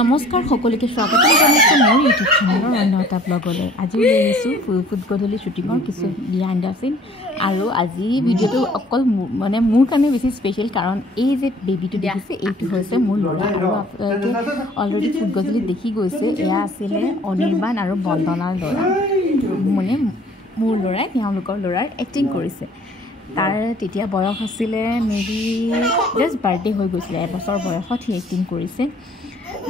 নমস্কাৰ সকলোকে স্বাগতম জনাইছোঁ মোৰ ইউটিউব চেনেলৰ অন্য এটা ব্লগলৈ। আজি লৈ আহিছোঁ ফুড গধূলি শ্বুটিঙৰ কিছু বিহাইণ্ড দ্য চিন। আৰু আজি ভিডিঅ'টো অকল মানে মোৰ কাৰণে বেছি স্পেচিয়েল, কাৰণ এই যে বেবীটো দেখিছে এইটো হৈছে মোৰ ল'ৰা। আৰু আপোনালোকে অলৰেডি ফুড গধূলিত দেখি গৈছে, এয়া আছিলে অনিৰ্বাণ আৰু বন্দনাৰ ল'ৰা, মানে মোৰ ল'ৰাই তেওঁলোকৰ ল'ৰাৰ এক্টিং কৰিছে। তাৰ তেতিয়া বয়স আছিলে মেবি জাষ্ট বাৰ্থডে হৈ গৈছিলে, এবছৰ বয়সত সি এক্টিং কৰিছে।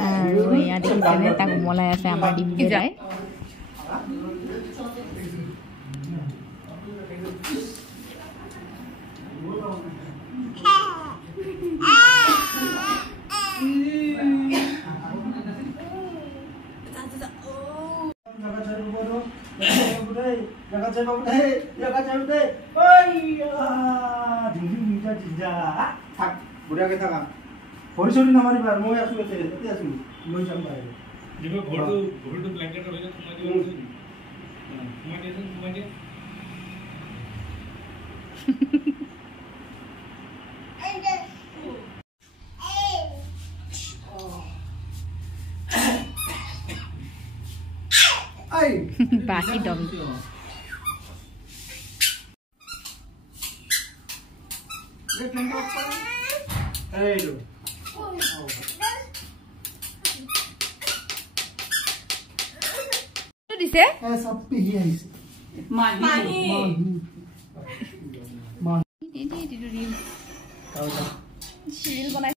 আৰু এয়া দেখিছেনে তাক উমলাই আছে আমাৰ ডিম্পু দাই। হৰিচৰি নামাৰিবা, মই আছো এতে আছো, লৈ যাম বাহিৰে। দিব ঘৰটো ব্লেংকেট হৈ যায়, সোমাই দিব সোমাই দিয়ে। বাকি দম দিছে চিৰিয়েল বনাই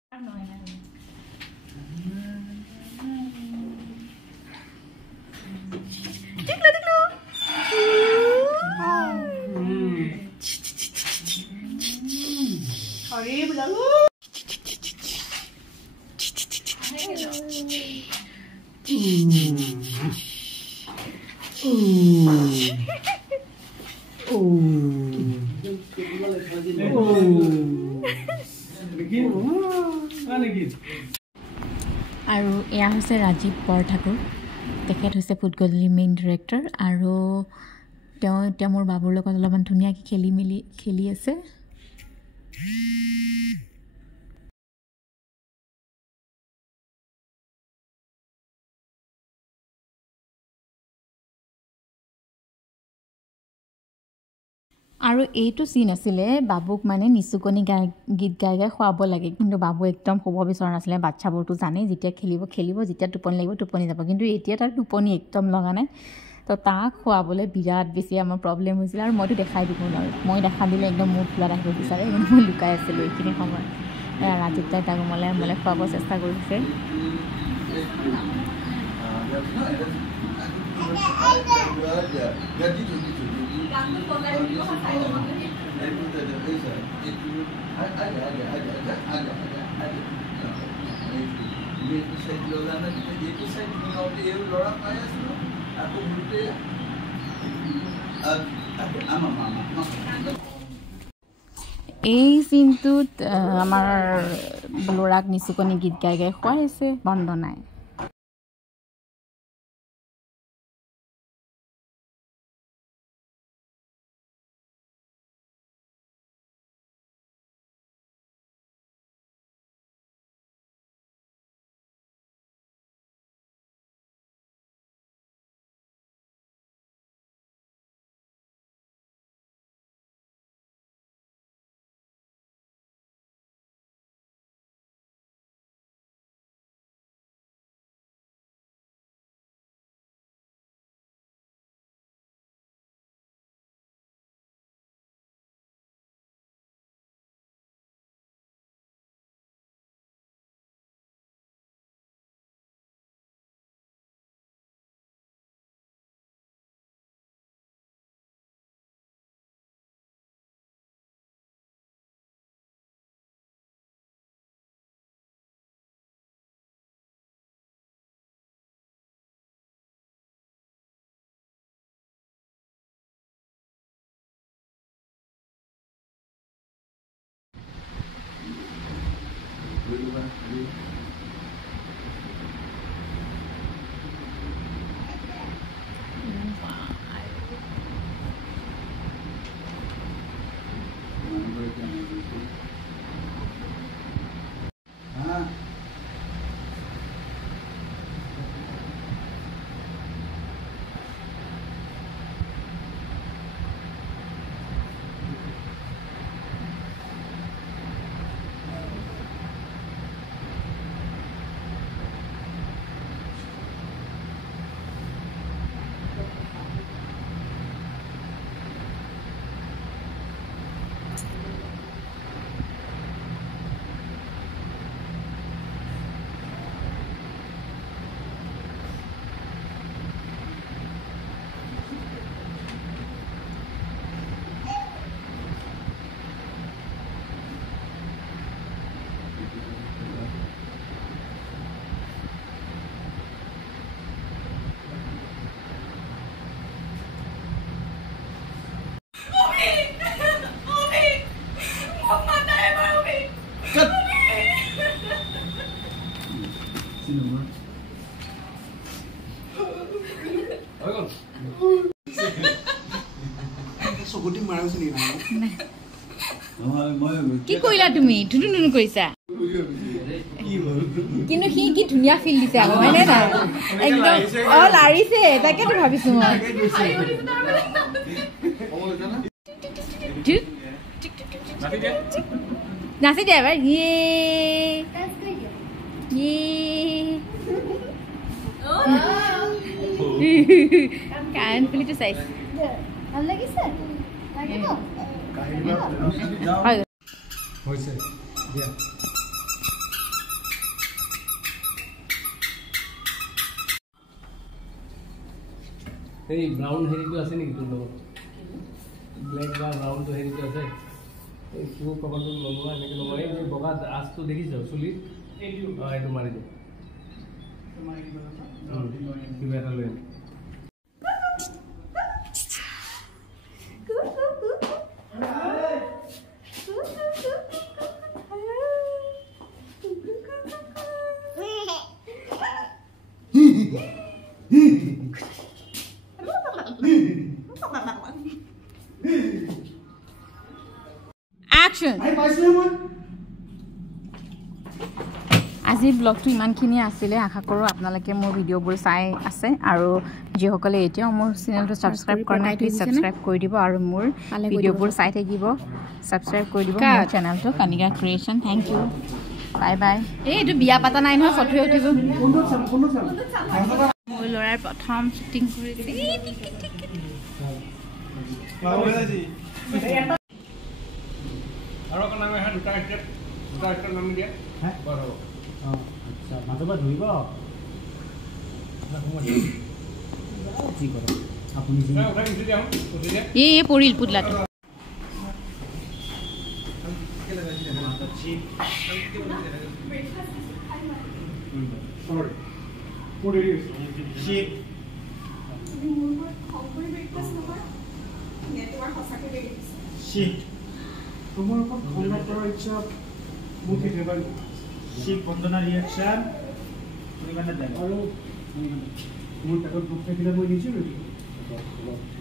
আৰু এয়া হৈছে ৰাজীৱ বৰঠাকুৰ, তেখেত হৈছে ফুড গধূলিৰ মেইন ডিৰেক্টৰ। আৰু তেওঁ এতিয়া মোৰ বাবুৰ লগত অলপমান ধুনীয়াকৈ খেলি আছে। আৰু এইটো চিন আছিলে বাবুক মানে নিচুকনি গীত গাই খুৱাব লাগে, কিন্তু বাবু একদম শুব বিচৰা নাছিলে। বাচ্ছাবোৰতো জানেই, যেতিয়া খেলিব, যেতিয়া টোপনি লাগিব টোপনি যাব, কিন্তু এতিয়া তাৰ টোপনি একদম লগা নাই। তো তাক খুৱাবলৈ বিৰাট বেছি আমাৰ প্ৰব্লেম হৈছিলে। আৰু মইতো দেখাই দিব নোৱাৰোঁ, মই দেখা দিলে একদম মোৰ ফুলাত আহিব বিচাৰে, কিন্তু মই লুকাই আছিলোঁ এইখিনি সময়ত। ৰাজীৱ দাই তাক উমলাই খুৱাব চেষ্টা কৰিছে। এই চিনটোত আমাৰ ল'ৰাক নিচুকনি গীত গাই খুৱাই আছে বন্দনাই। কি কৰিলা তুমি ধুনু ধুনু কৰিছা কিন্তু সি কি ধুনীয়া ফিল দিছে আকৌ হয়নে নাই একদম লাৰিছে তাকেতো ভাবিছো মই নাচি দিয়া এবাৰ কাণফুলিটো চাইছে ভাল লাগিছে এই ব্ৰাউন হেৰিটো আছে নেকি তোৰ লগত ব্লেক বা ব্ৰাউনটো হেৰিটো আছে এই কিউ কভাৰটো ললোৱা এনেকৈ ললোৱা এই বগা আঁচটো দেখিছ চুলিত এইটো মাৰি দে কিবা এটা লৈ আজিৰ ব্লগটো ইমানখিনিয়ে আছিলে আশা কৰোঁ আপোনালোকে মোৰ ভিডিঅ'বোৰ চাই আছে আৰু যিসকলে এতিয়াও মোৰ চেনেলটো ছাবস্ক্ৰাইব কৰা নাই প্লিজ ছাবস্ক্ৰাইব কৰি দিব আৰু মোৰ ভিডিঅ'বোৰ চাই থাকিব ছাবস্ক্ৰাইব কৰি দিব মোৰ চেনেলটো Kanika creation thank you bye bye এইটো বিয়া পাতা নাই নহয় ফটোৱে উঠিব মোৰ ল'ৰাৰ প্ৰথম শ্বুটিং কৰিছে আৰু কোন নাম আছে দুটা ষ্টেপ নাম দিয়া হ্যাঁ বৰ হ'ব আচ্ছা মাজবা ধুইব কি কৰক আপুনি এই পৰিল পুতলাটো তোমার উপর খন্ডা করার ইচ্ছা মুখে দেবার শিব বন্দনা রিয়াকশন পরিমাণে দেন আর তোমার টাকা বুকটা দিলে মই নিচে রইছি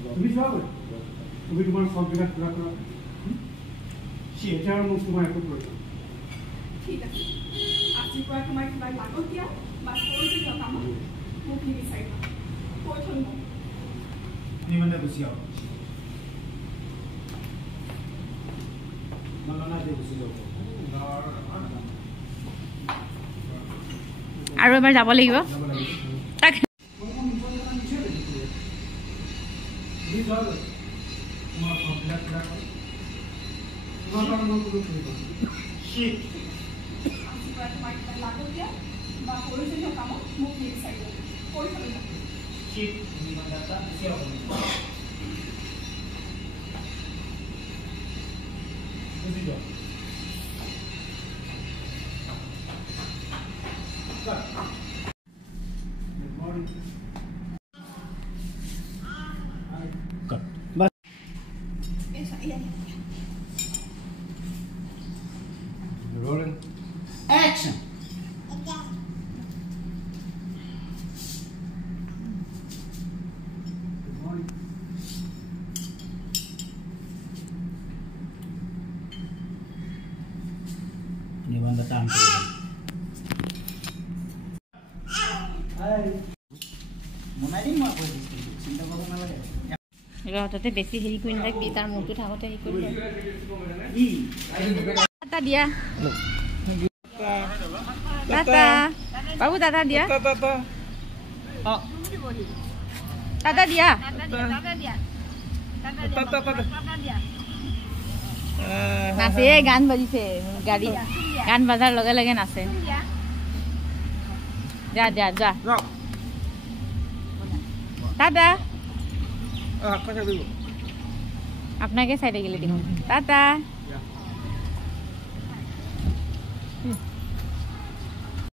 তুমি যাও তুমি তোমার সব জায়গা পুরা করা সি এটা মুখ তোমার একটু করে ঠিক আছে আজি পৰা তোমাক কিবা লাগতিয়া বা সৰুটো কাম মোক নিবিচাৰিবা কৈ থৈ মোক তুমি মানে গুচি আও মননা দে গুচি যাও আৰু এবাৰ যাব লাগিব তাক Rolling. Action. Good morning. Niwanda time for it. Hi. Monai mo ako dito. Sinta ko na lagi. ৰহতে বেছি হেৰি কৰি নাথাকিবি তাৰ মূৰটো থাকোঁতে হেৰি কৰি দাদা দিয়া দাদা বাবু দাদা দিয়া দাদা দিয়া নাচে গান বাজিছে গাড়ী গান বাজাৰ লগে লগে নাচে যা যা যা দাদা আপনাকে চাই থাকিলে দেখোন টাটা